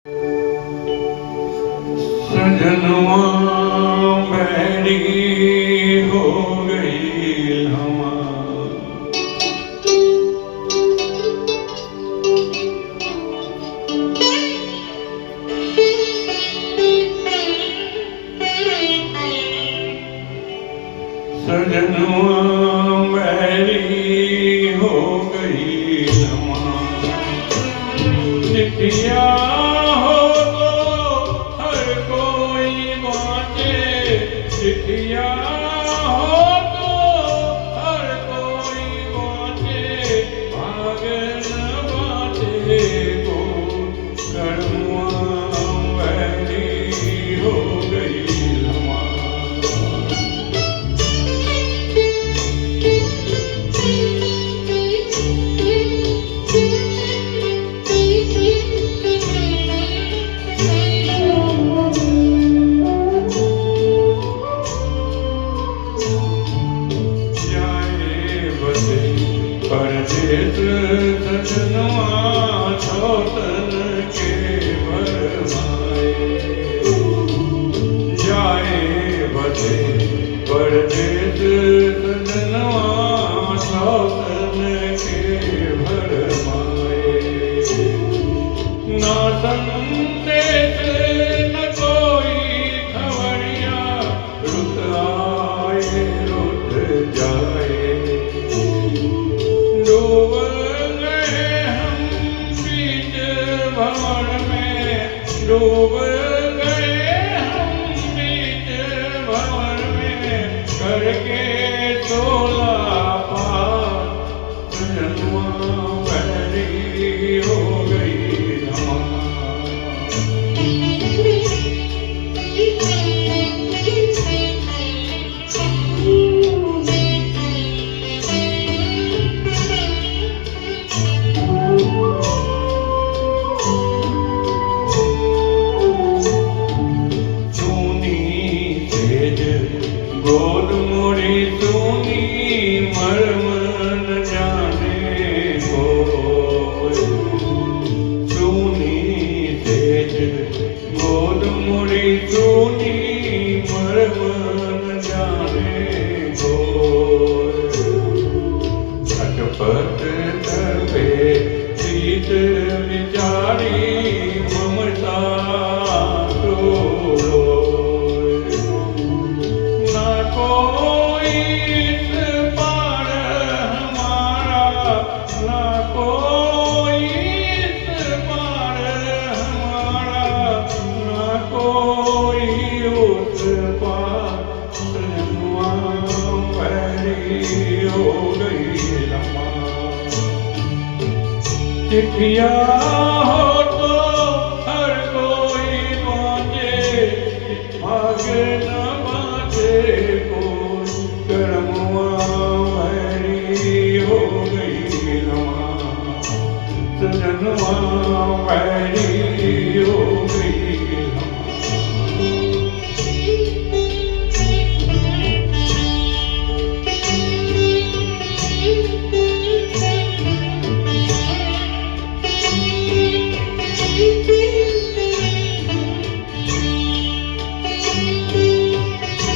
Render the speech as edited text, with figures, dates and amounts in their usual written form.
सजनवा मेरी हो गई हमा। सजनवा मेरी हो गई हमा। चिट्ठिया चिट्ठिया हो तो हर कोई बाटे, भाग न बाटे को कर्मवा वैरी हो गई परदेस सजनवा छोटन के भरमाए। जाए बसे परदेस सजनवा छोटन के भरमाए। ना संदेश न कोई खबरिया, रुत आए रुत जाए। डूब गए हम बीच भंवर में, डूब गए हम बीच भंवर में, करके तोला पार सजनवा वैरी हो गई हमार। गोद मोरी तूनी मर्म न जाने को। तूनी तेज गोद मोरी तूनी मर्म न जाने को। खटपट तबे सीत विचारी ममता चिट्ठिया हो तो